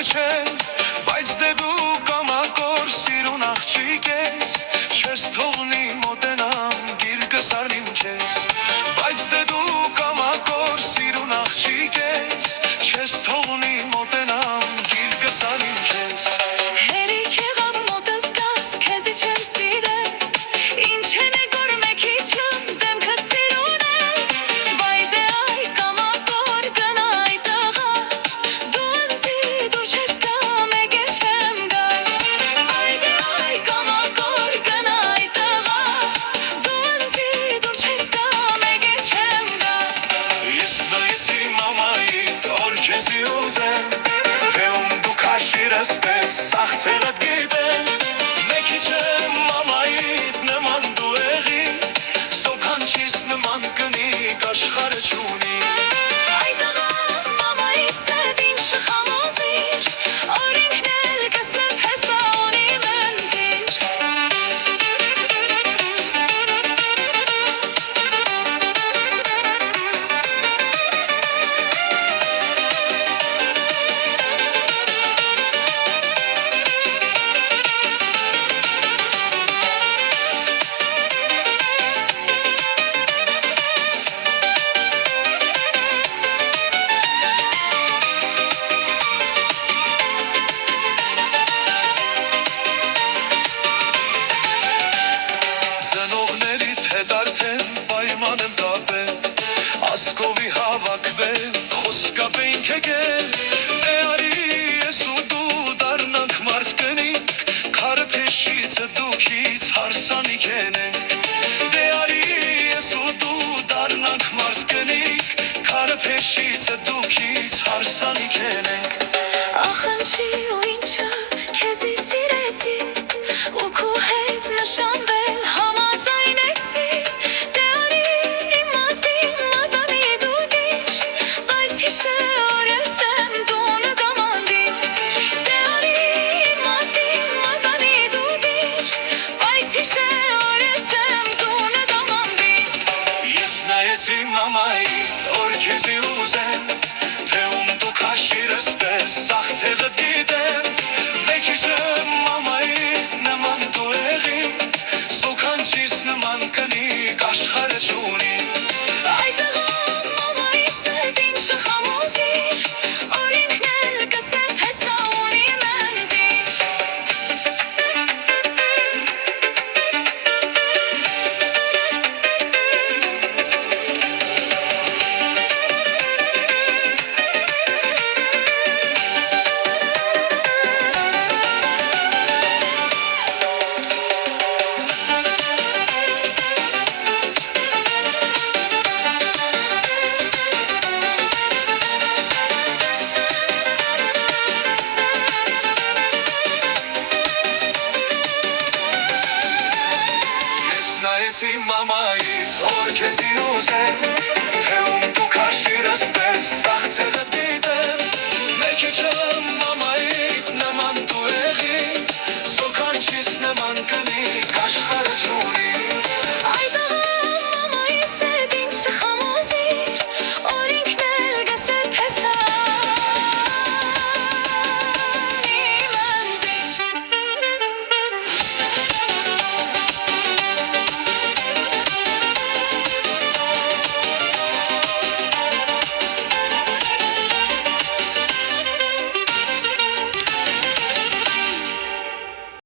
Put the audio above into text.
չեմ, բայց դե դու կամակոր սիրուն աղջիկ ես, չես թողնի մոտենամ, գիրկս արնիմ քեզ, բայց դե դու կամակոր սիրուն աղջիկ ես, չես թողնի մոտենամ, գիրկս արնիմ քեզ։ Հերիք եղավ մոտս գաս, քեզի չեմ սիրել, ինչ են է գոր մեկիչում, դեմքդ սիրուն է, վայ դե այ կամակոր գնայ տղա, դու ընձի դուր չես գա, մեկ է չեմ գա, վայ դե այ կամակոր գնայ տղա, դու ընձի դուր չես գա, մեկ է չեմ գա։ Ես նայեցի մամայիդ, որ քեզի ուզեմ, թե ում դու քաշիրս պես, աղցեղդ գիտեմ, մեկի չեմ մամայիդ, նման դու եղի, սոքանչիս նման կնիկ աշխարը չունի։ Այ տղա, մամայիս հետ ինչ խամոզիր, օրինքն էլ կսրբես աունի մնդիր։ Ծնողներիդ հետ արդեն պայման եմ կապել, ասկովի հավաքվել, խոսքապեինք եկել, դե արի ես ու դու դառնանք մարդ կնիկ, քարը փեշիցը դուքից հարսանիք ենենք, դե արի ես ու դու դառնանք մարդ կնիկ, քարը փեշիցը դուքից հարսանիք ենենք։ Ախնչի ու ինչը քեզի սիրեցի, ու քու հետ նշանվել համաձայնեցի, դե արի իմ մատանի դու դիր, բայց հիշե օրս եմ տունը կամանդիր, դե արի իմ մատանի դու դիր, բայց հիշե օրս եմ տունը կամանդիր։ Ես նայեցի մամայիդ, որ քեզի ուզեմ, թե ում դու քաշիրս պես, աղցեղդ գիտեմ, մեկի չեմ մամայիդ, նման դու եղի, սոքանչիս նման կնիկ աշխարը չունի։ Այ տղա, մամայիս հետ ինչ խամոզիր, օրինքն էլ կսրբես աունի մնդիր։ Ես նայեցի մամայիդ, որ քեզի ուզեմ, թե ում դու քաշիրս պես, աղցեղդ գիտեմ, մեկի չեմ մամայիդ,